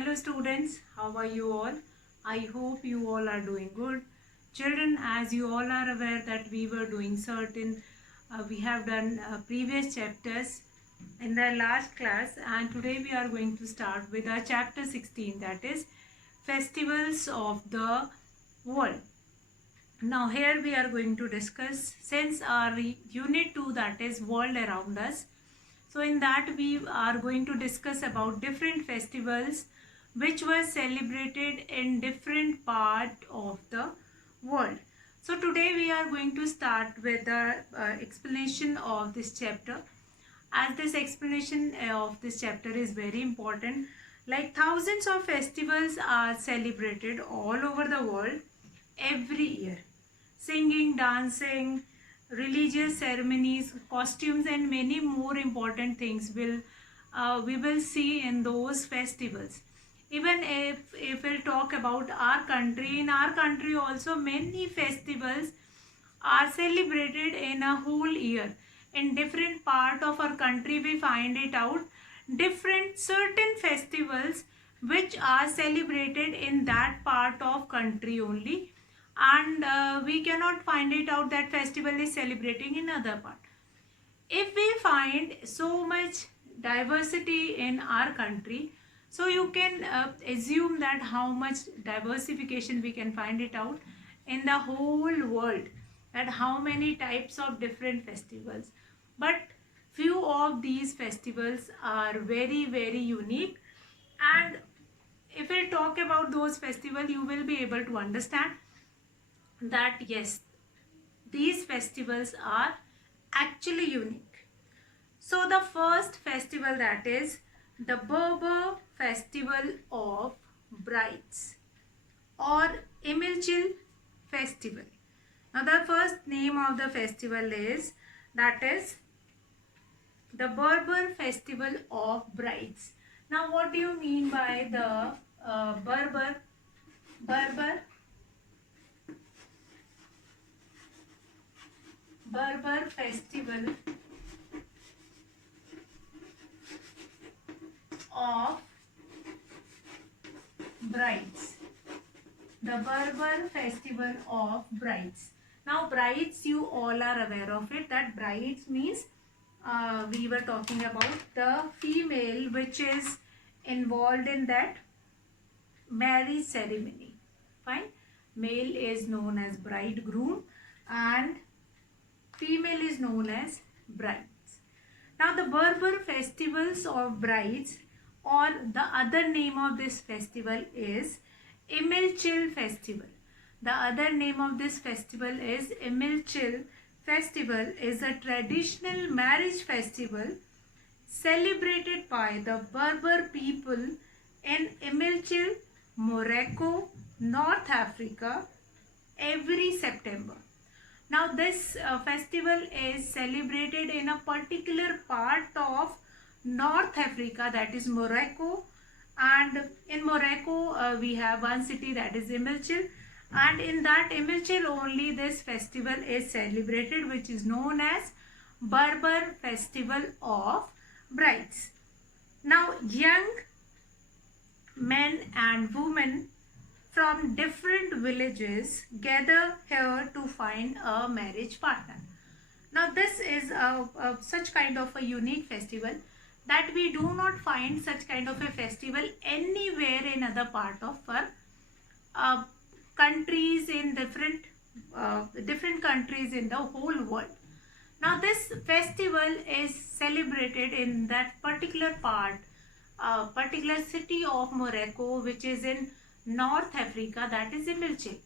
Hello students, how are you all? I hope you all are doing good. Children, as you all are aware that we were doing we have done previous chapters in the last class, and today we are going to start with our chapter 16, that is Festivals of the World. Now here we are going to discuss, since our unit 2, that is World Around Us. So in that we are going to discuss about different festivals which were celebrated in different part of the world. So today we are going to start with the explanation of this chapter. As this explanation of this chapter is very important, like thousands of festivals are celebrated all over the world every year. Singing, dancing, religious ceremonies, costumes, and many more important things we will see in those festivals. Even if we'll talk about our country, in our country also many festivals are celebrated in a whole year. In different part of our country we find it out different certain festivals which are celebrated in that part of country only, and we cannot find it out that festival is celebrating in other part. If we find so much diversity in our country, so you can assume that how much diversification we can find it out in the whole world, that how many types of different festivals. But few of these festivals are very unique, and if we talk about those festivals, you will be able to understand that yes, these festivals are actually unique. So the first festival, that is the Berber Festival of Brides or Imilchil Festival. Now the first name of the festival is, that is the Berber Festival of Brides. Now what do you mean by the Berber Festival of Brides? The Berber Festival of Brides. Now brides, you all are aware of it, that brides means we were talking about the female which is involved in that marriage ceremony. Fine. Male is known as bridegroom and female is known as brides. Now the Berber festivals of brides, or the other name of this festival is Imilchil Festival. The other name of this festival is Imilchil Festival, is a traditional marriage festival celebrated by the Berber people in Imilchil, Morocco, North Africa every September. Now this festival is celebrated in a particular part of North Africa, that is Morocco, and in Morocco we have one city, that is Imilchil, and in that Imilchil only this festival is celebrated, which is known as Berber Festival of Brides. Now young men and women from different villages gather here to find a marriage partner. Now this is such kind of a unique festival that we do not find such kind of a festival anywhere in other part of our countries, in different countries in the whole world. Now this festival is celebrated in that particular part, particular city of Morocco, which is in North Africa, that is Imilchil.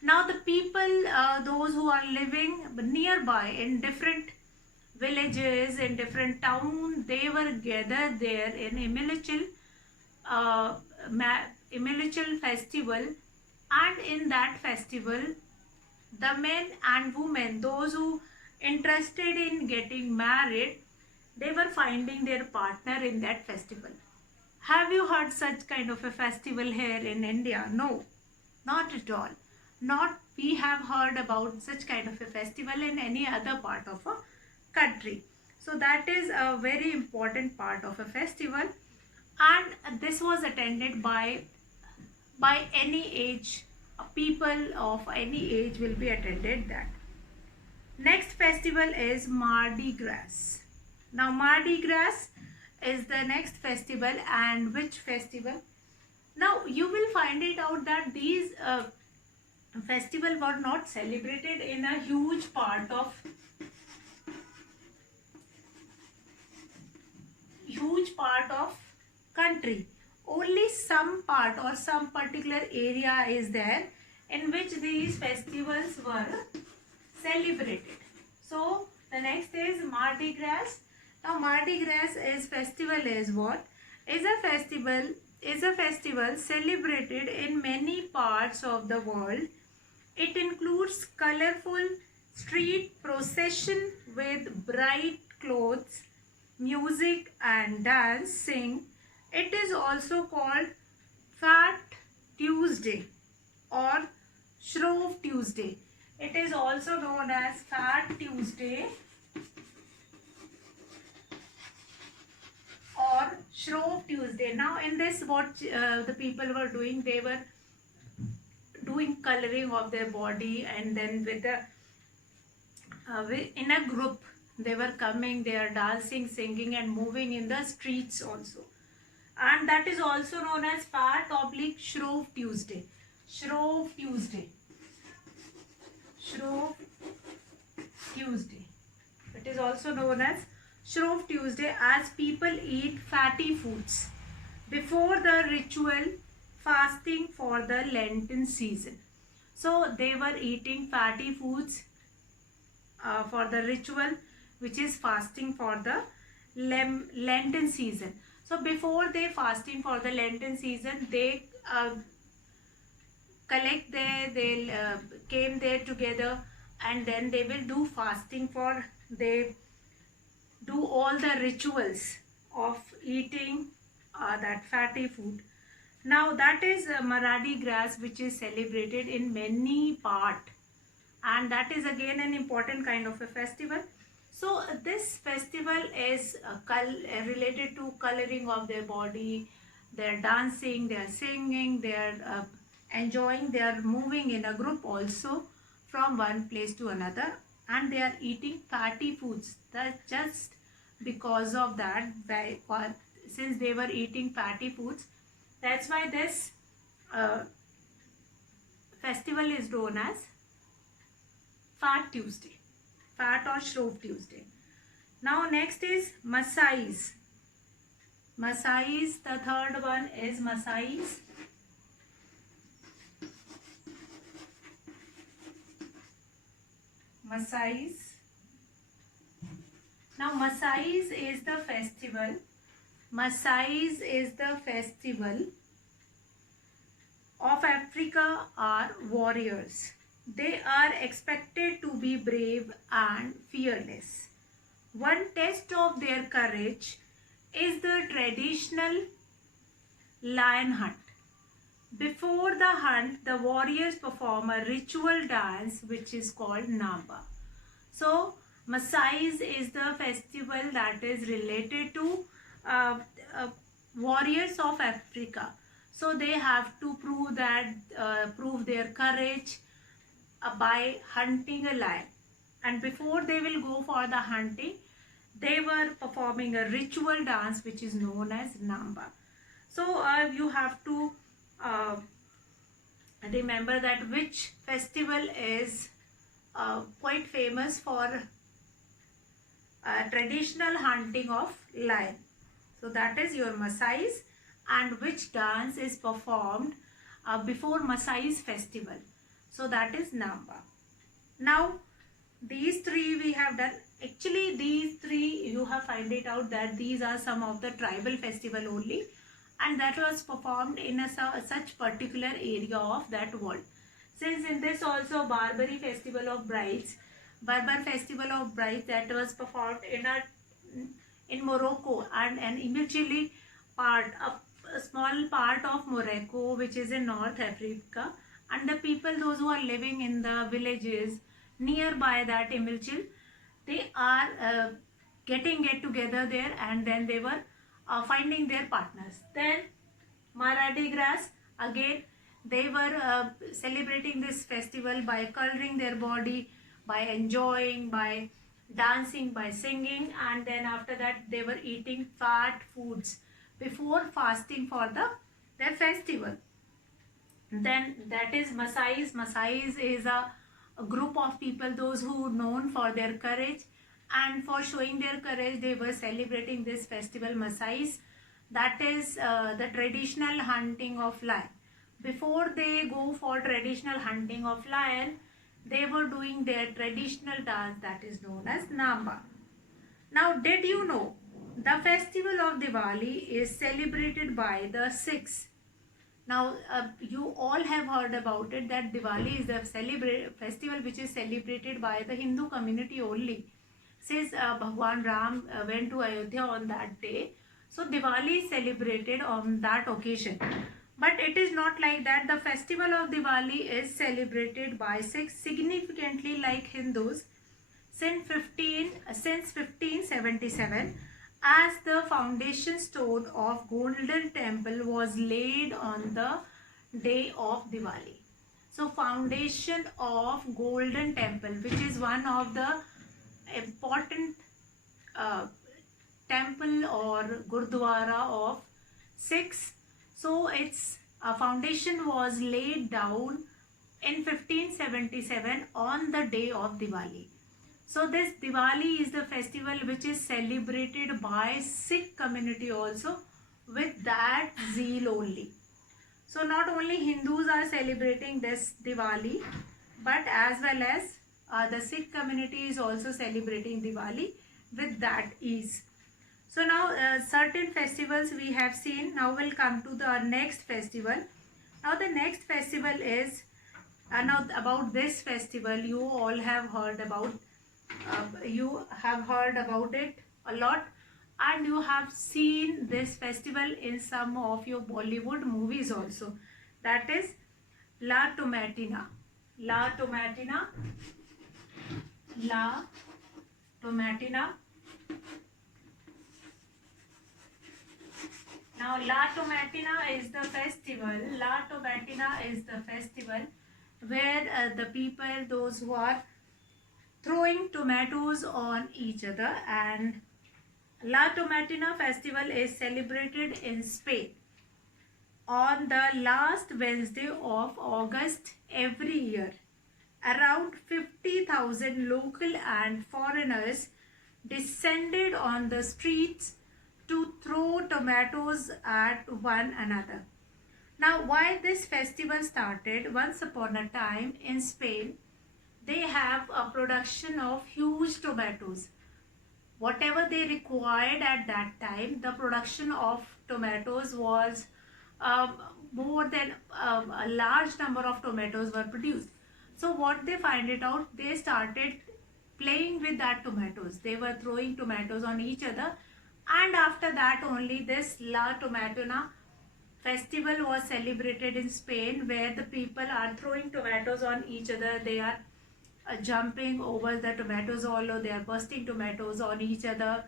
Now the people, those who are living nearby in different villages, in different towns, they were gathered there in Imilchil festival, and in that festival the men and women, those who interested in getting married, they were finding their partner in that festival. Have you heard such kind of a festival here in India? No, not at all. Not we have heard about such kind of a festival in any other part of a country. So that is a very important part of a festival. And this was attended by any age. People of any age will be attended that. Next festival is Mardi Gras. Now Mardi Gras is the next festival, and which festival? Now you will find it out that these festival were not celebrated in a huge part of country. Only some part or some particular area is there in which these festivals were celebrated. So the next is Mardi Gras. Now Mardi Gras is festival is what? Is a festival celebrated in many parts of the world. It includes colorful street procession with bright clothes, music and dancing. It is also called Fat Tuesday or Shrove Tuesday. It is also known as Fat Tuesday or Shrove Tuesday. Now in this, what the people were doing, they were doing coloring of their body, and then with the in a group they were coming, they are dancing, singing and moving in the streets also, and that is also known as Fat oblique Shrove Tuesday. Shrove Tuesday. Shrove Tuesday. It is also known as Shrove Tuesday, as people eat fatty foods before the ritual fasting for the Lenten season. So they were eating fatty foods for the ritual, which is fasting for the Lenten season. So before they fasting for the Lenten season, they collect there, they came there together, and then they will do fasting for, they do all the rituals of eating that fatty food. Now that is Mardi Gras, which is celebrated in many part, and that is again an important kind of a festival. So this festival is related to coloring of their body. They are dancing, they are singing, they are enjoying, they are moving in a group also from one place to another, and they are eating fatty foods. That just because of that, since they were eating fatty foods, that's why this festival is known as Fat Tuesday, Fat or Shrove Tuesday. Now next is Masais. Masais, the third one is Masais. Masais. Now Masais is the festival. Masais is the festival of Africa are warriors. They are expected to be brave and fearless. One test of their courage is the traditional lion hunt. Before the hunt, the warriors perform a ritual dance which is called Namba. So Masais is the festival that is related to warriors of Africa. So they have to prove their courage by hunting a lion. And before they will go for the hunting, they were performing a ritual dance which is known as Namba. So you have to remember that which festival is quite famous for traditional hunting of lion. So that is your Masais, and which dance is performed before Masais festival. So that is Namba. Now these three we have done. Actually these three you have find it out that these are some of the tribal festival only, and that was performed in a such particular area of that world. Since in this also Barbary festival of brides, Berber festival of brides, that was performed in Morocco, and an immediately part, a small part of Morocco which is in North Africa, and the people, those who are living in the villages nearby that Imilchil, they are get together there, and then they were finding their partners. Then Maradi Gras, again they were celebrating this festival by coloring their body, by enjoying, by dancing, by singing, and then after that they were eating fat foods before fasting for their festival. Then that is Masais. Masais is a group of people, those who are known for their courage, and for showing their courage they were celebrating this festival Masais. That is the traditional hunting of lion. Before they go for traditional hunting of lion, they were doing their traditional dance that is known as Namba. Now, did you know the festival of Diwali is celebrated by the Sikhs? Now, you all have heard about it that Diwali is the festival which is celebrated by the Hindu community only. Since Bhagwan Ram went to Ayodhya on that day, so Diwali is celebrated on that occasion. But it is not like that. The festival of Diwali is celebrated by Sikhs significantly like Hindus since 1577, as the foundation stone of Golden Temple was laid on the day of Diwali. So foundation of Golden Temple, which is one of the important temple or Gurdwara of Sikhs. So its foundation was laid down in 1577 on the day of Diwali. So this Diwali is the festival which is celebrated by Sikh community also with that zeal only. So not only Hindus are celebrating this Diwali, but as well as the Sikh community is also celebrating Diwali with that ease. So now certain festivals we have seen. Now we'll come to the next festival. Now the next festival is, now about this festival you all have heard about. You have heard about it a lot, and you have seen this festival in some of your Bollywood movies also. That is La Tomatina. La Tomatina. La Tomatina. Now La Tomatina is the festival. La Tomatina is the festival where the people, those who are throwing tomatoes on each other, and La Tomatina festival is celebrated in Spain on the last Wednesday of August every year. Around 50,000 local and foreigners descended on the streets to throw tomatoes at one another. Now, why this festival started? Once upon a time in Spain, they have a production of huge tomatoes. Whatever they required at that time, the production of tomatoes was more than a large number of tomatoes were produced. So what they find it out, they started playing with that tomatoes. They were throwing tomatoes on each other, and after that only this La Tomatina festival was celebrated in Spain, where the people are throwing tomatoes on each other. They are jumping over the tomatoes, although they are bursting tomatoes on each other.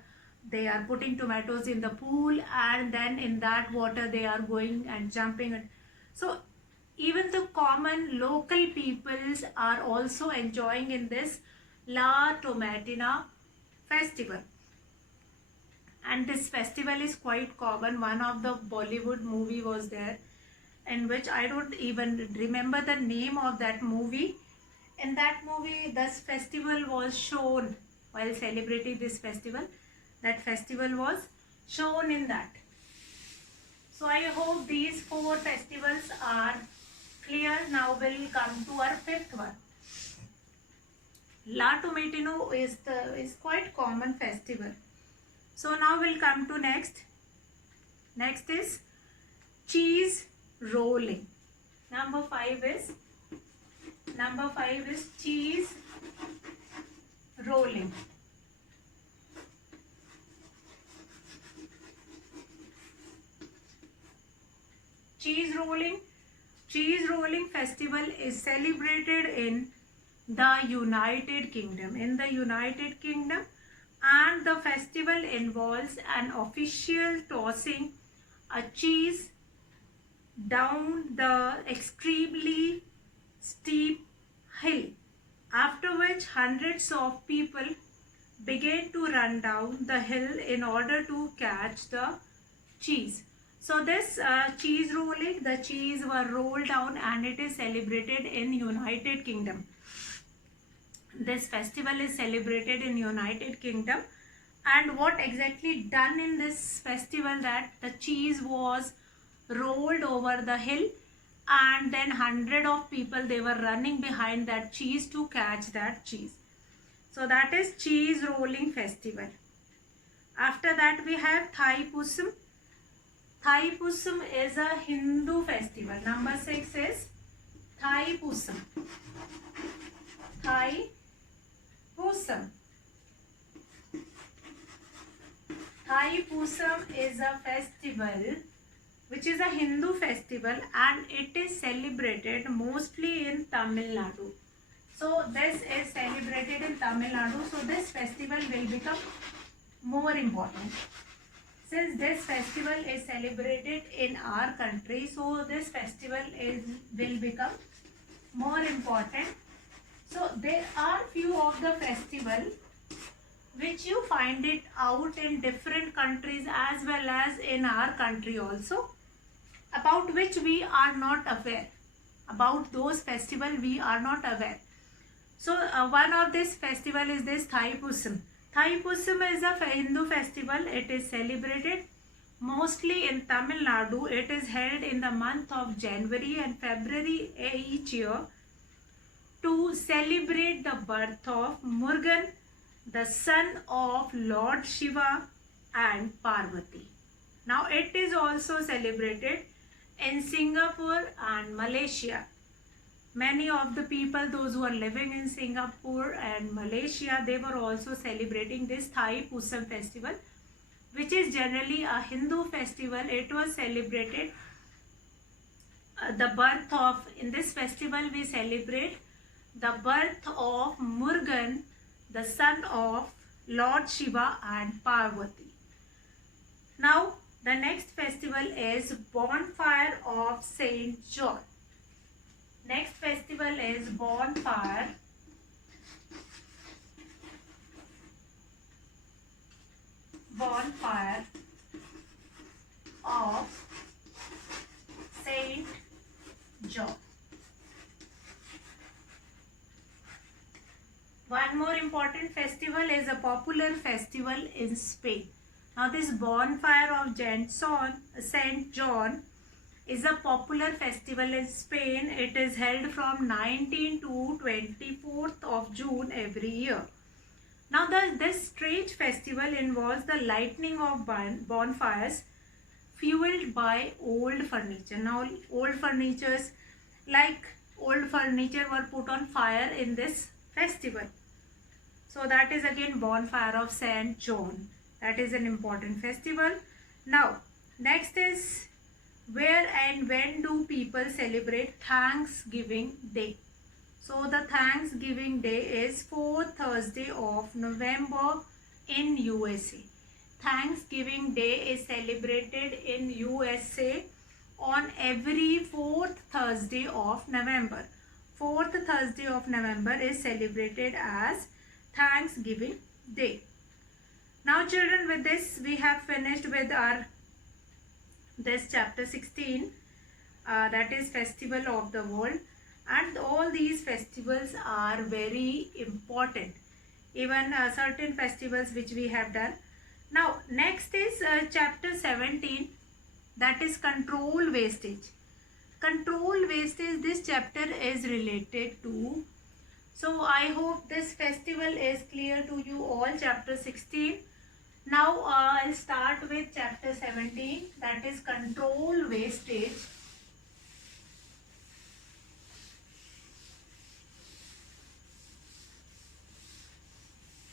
They are putting tomatoes in the pool, and then in that water they are going and jumping. So even the common local peoples are also enjoying in this La Tomatina festival. And this festival is quite common. One of the Bollywood movie was there, in which I don't even remember the name of that movie. In that movie, this festival was shown while celebrating this festival. That festival was shown in that. So I hope these 4 festivals are clear. Now we'll come to our 5th one. La Tomatina is quite common festival. So now we'll come to next. Next is cheese rolling. Number 5 is cheese rolling. Cheese rolling festival is celebrated in the United Kingdom. In the United Kingdom, and the festival involves an official tossing a cheese down the extremely steep hill, after which hundreds of people began to run down the hill in order to catch the cheese. So this cheese rolling, the cheese were rolled down and it is celebrated in United Kingdom. This festival is celebrated in United Kingdom. And what exactly done in this festival, that the cheese was rolled over the hill and then hundred of people, they were running behind that cheese to catch that cheese. So that is cheese rolling festival. After that we have Thaipusam. Thaipusam is a Hindu festival. Number 6 is Thaipusam. Thaipusam. Thaipusam is a festival which is a Hindu festival and it is celebrated mostly in Tamil Nadu. So this is celebrated in Tamil Nadu. So this festival will become more important. Since this festival is celebrated in our country, so this festival will become more important. So there are few of the festival which you find it out in different countries as well as in our country also, about which we are not aware. About those festival we are not aware. So one of this festival is this Thaipusam. Thaipusam is a Hindu festival. It is celebrated mostly in Tamil Nadu. It is held in the month of January and February each year to celebrate the birth of Murugan, the son of Lord Shiva and Parvati. Now it is also celebrated in Singapore and Malaysia. Many of the people, those who are living in Singapore and Malaysia, they were also celebrating this Thaipusam festival, which is generally a Hindu festival. It was celebrated the birth of, in this festival we celebrate the birth of Murugan, the son of Lord Shiva and Parvati. Now the next festival is Bonfire of Saint John. Next festival is Bonfire of Saint John. One more important festival is a popular festival in Spain. Now this Bonfire of Saint John is a popular festival in Spain. It is held from 19th to 24th of June every year. Now this strange festival involves the lighting of bonfires fueled by old furniture. Now old furniture were put on fire in this festival. So that is again Bonfire of Saint John. That is an important festival. Now next is, where and when do people celebrate Thanksgiving Day? So the Thanksgiving Day is 4th Thursday of November in USA. Thanksgiving Day is celebrated in USA on every 4th Thursday of November. 4th Thursday of November is celebrated as Thanksgiving Day. Now children, with this we have finished with our this chapter 16, that is Festival of the World, and all these festivals are very important, even certain festivals which we have done. Now next is chapter 17, that is Control Wastage. Control wastage, this chapter is related to. So I hope this festival is clear to you all, chapter 16. Now I'll start with chapter 17, that is Control Wastage.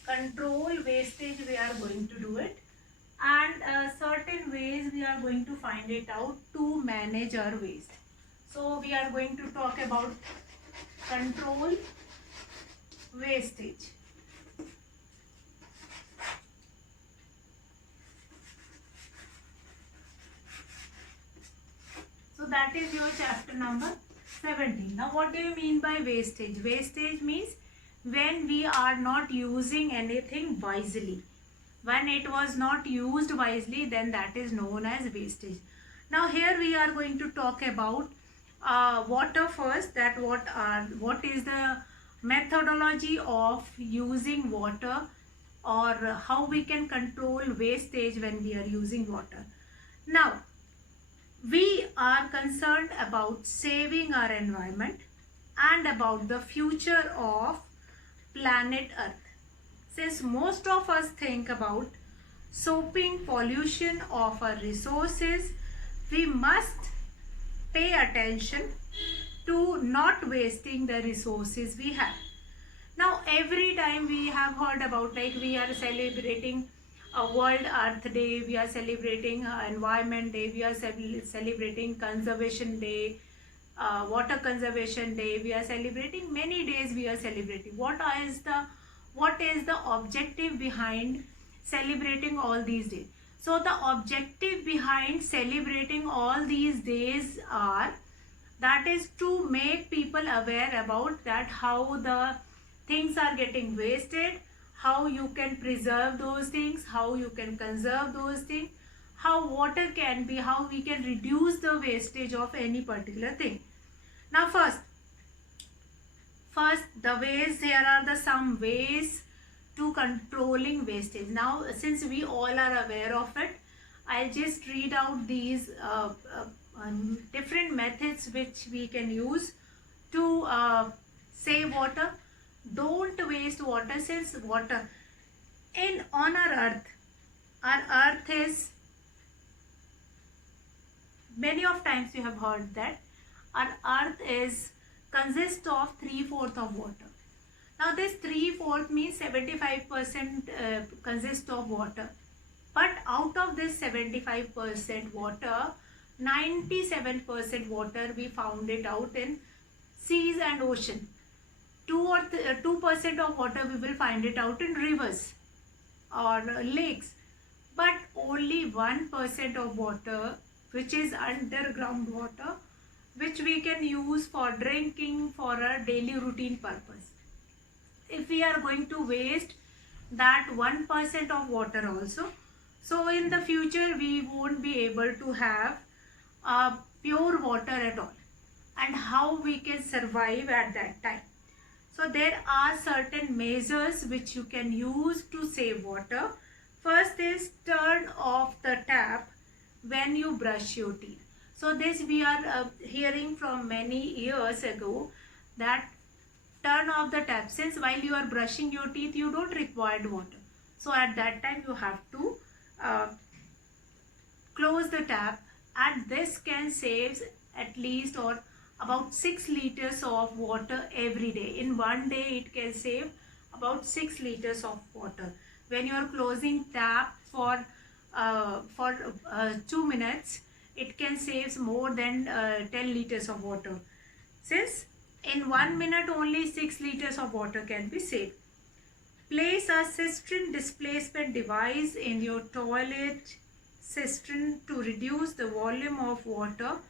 Control wastage we are going to do it, and certain ways we are going to find it out to manage our waste. So we are going to talk about control wastage. So that is your chapter number 17. Now what do you mean by wastage? Wastage means when we are not using anything wisely. When it was not used wisely, then that is known as wastage. Now here we are going to talk about water first, that what is the methodology of using water, or how we can control wastage when we are using water. Now we are concerned about saving our environment and about the future of planet Earth. Since most of us think about soaping pollution of our resources, we must pay attention to not wasting the resources we have. Now every time we have heard about, like, we are celebrating a World Earth Day, we are celebrating Environment Day, we are celebrating Conservation Day, Water Conservation Day, we are celebrating many days, we are celebrating. What is the objective behind celebrating all these days? So the objective behind celebrating all these days that is to make people aware about that, how the things are getting wasted, how you can preserve those things, how you can conserve those things, how water can be, how we can reduce the wastage of any particular thing. Now first the ways, here are the some ways to controlling wastage. Now since we all are aware of it, I'll just read out these different methods which we can use to save water. Don't waste water. Since water on our earth is, many of times you have heard that our earth is consists of 3/4 of water. Now this 3/4 means 75% consists of water, but out of this 75% water, 97% water we found it out in seas and ocean. 2% of water we will find it out in rivers or lakes, but only 1% of water, which is underground water, which we can use for drinking, for a daily routine purpose. If we are going to waste that 1% of water also, so in the future we won't be able to have pure water at all, and how we can survive at that time. So there are certain measures which you can use to save water. First is turn off the tap when you brush your teeth. So this we are hearing from many years ago, that turn off the tap. Since while you are brushing your teeth, you don't require water. So at that time you have to close the tap, and this can save at least or about 6 liters of water every day. In one day it can save about 6 liters of water. When you are closing tap for 2 minutes, it can save more than 10 liters of water. Since in 1 minute only 6 liters of water can be saved. Place a cistern displacement device in your toilet cistern to reduce the volume of water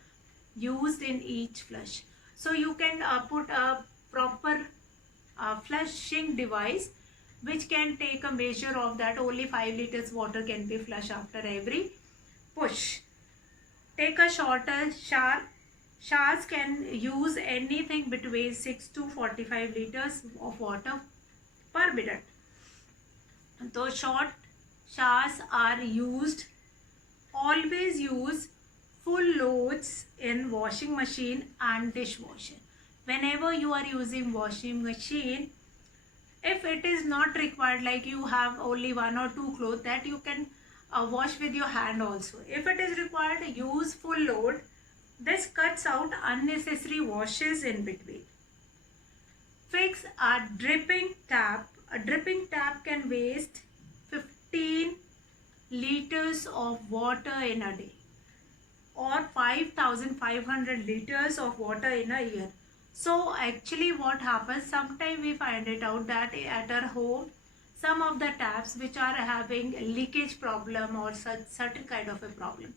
used in each flush. So you can put a proper flushing device which can take a measure of that. Only 5 liters water can be flushed after every push. Take a shorter shower. Showers can use anything between 6 to 45 liters of water per minute. Those short showers are used. Always use full loads in washing machine and dishwasher. Whenever you are using washing machine, if it is not required, like you have only 1 or 2 clothes, that you can wash with your hand also. If it is required, use full load. This cuts out unnecessary washes in between. Fix a dripping tap. A dripping tap can waste 15 liters of water in a day, or 5,500 liters of water in a year. So actually what happens, sometimes we find it out that at our home, some of the taps which are having leakage problem or certain kind of a problem.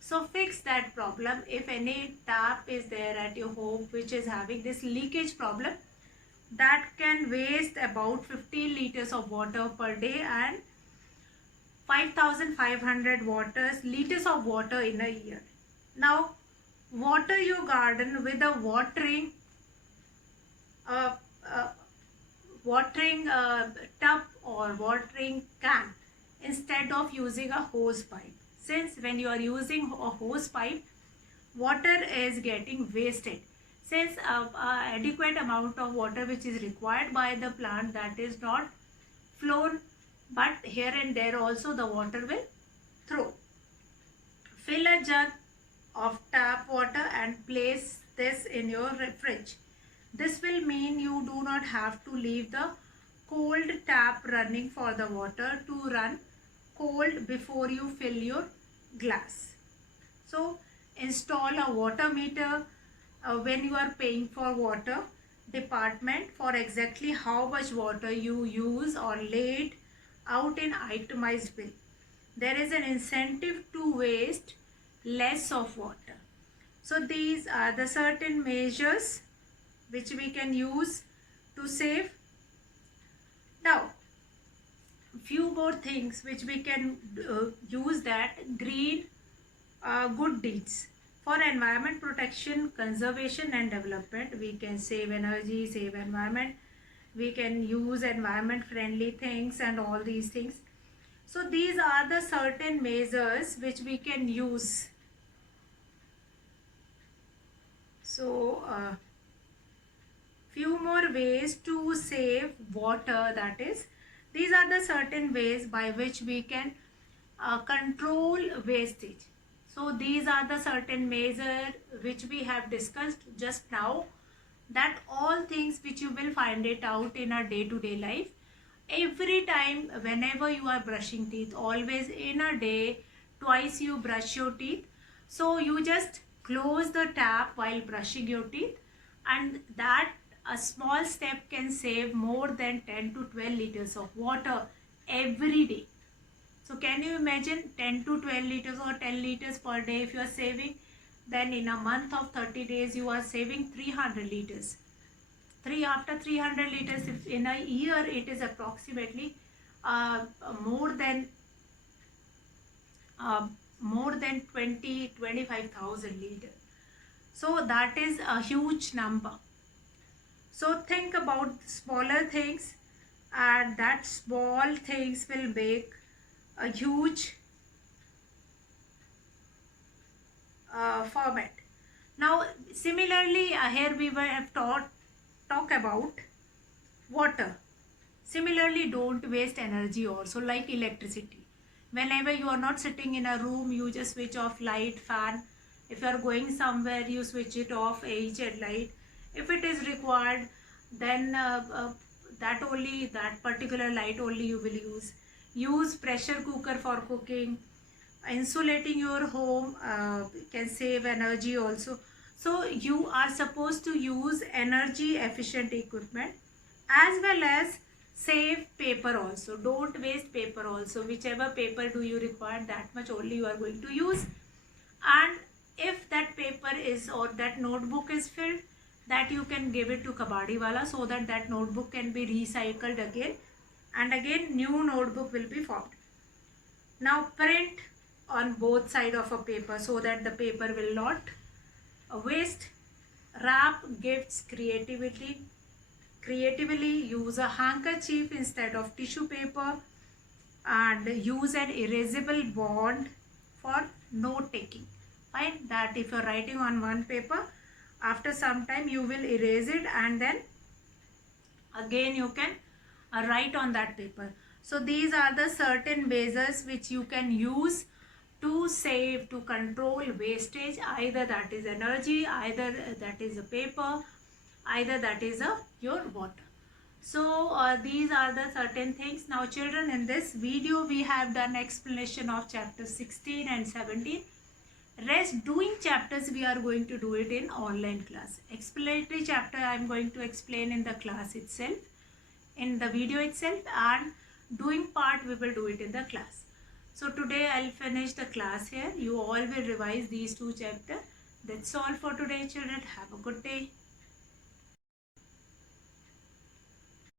So fix that problem. If any tap is there at your home which is having this leakage problem, that can waste about 15 liters of water per day and 5,500 liters of water in a year. Now, water your garden with a uh, uh, watering tub or watering can instead of using a hose pipe. Since when you are using a hose pipe, water is getting wasted. Since adequate amount of water which is required by the plant, that is not flown, but here and there also the water will throw. Fill a jug of tap water and place this in your fridge. This will mean you do not have to leave the cold tap running for the water to run cold before you fill your glass. So install a water meter when you are paying for water department for exactly how much water you use or laid out in itemized bill. There is an incentive to waste less of water. So these are the certain measures which we can use to save. Now, few more things which we can use, that green good deeds. For environment protection, conservation and development, we can save energy, save environment. We can use environment friendly things and all these things. So these are the certain measures which we can use. So few more ways to save water, that is, these are the certain ways by which we can control wastage. So these are the certain measures which we have discussed just now, that all things which you will find it out in a day-to-day life. Every time whenever you are brushing teeth, always in a day twice you brush your teeth. So you just close the tap while brushing your teeth, and that a small step can save more than 10 to 12 liters of water every day. So can you imagine 10 to 12 liters or 10 liters per day if you are saving? Then in a month of 30 days you are saving 300 liters. After 300 liters, if in a year it is approximately more than 25,000 liters. So that is a huge number. So think about smaller things, and that small things will make a huge format. Now similarly, here we have talk about water. Similarly, don't waste energy also, like electricity. Whenever you are not sitting in a room, you just switch off light, fan. If you are going somewhere, you switch it off, each light. If it is required, then that particular light only you will use. Use pressure cooker for cooking. Insulating your home can save energy also. So you are supposed to use energy efficient equipment, as well as save paper also. Don't waste paper also. Whichever paper do you require, that much only you are going to use. And if that paper is, or that notebook is filled, that you can give it to kabadi wala, so that that notebook can be recycled again and again. New notebook will be formed. Now print on both side of a paper so that the paper will not waste. Wrap gifts creatively. Use a handkerchief instead of tissue paper, and use an erasable bond for note taking. Fine, that if you are writing on one paper, after some time you will erase it, and then again you can write on that paper. So these are the certain measures which you can use to save, to control wastage. Either that is energy, either that is a paper, either that is your water. So these are the certain things. Now children, in this video we have done explanation of chapter 16 and 17. Rest doing chapters we are going to do it in online class. Explanatory chapter I am going to explain in the class itself, in the video itself, and doing part we will do it in the class. So today I'll finish the class here. You all will revise these two chapters. That's all for today, children. Have a good day.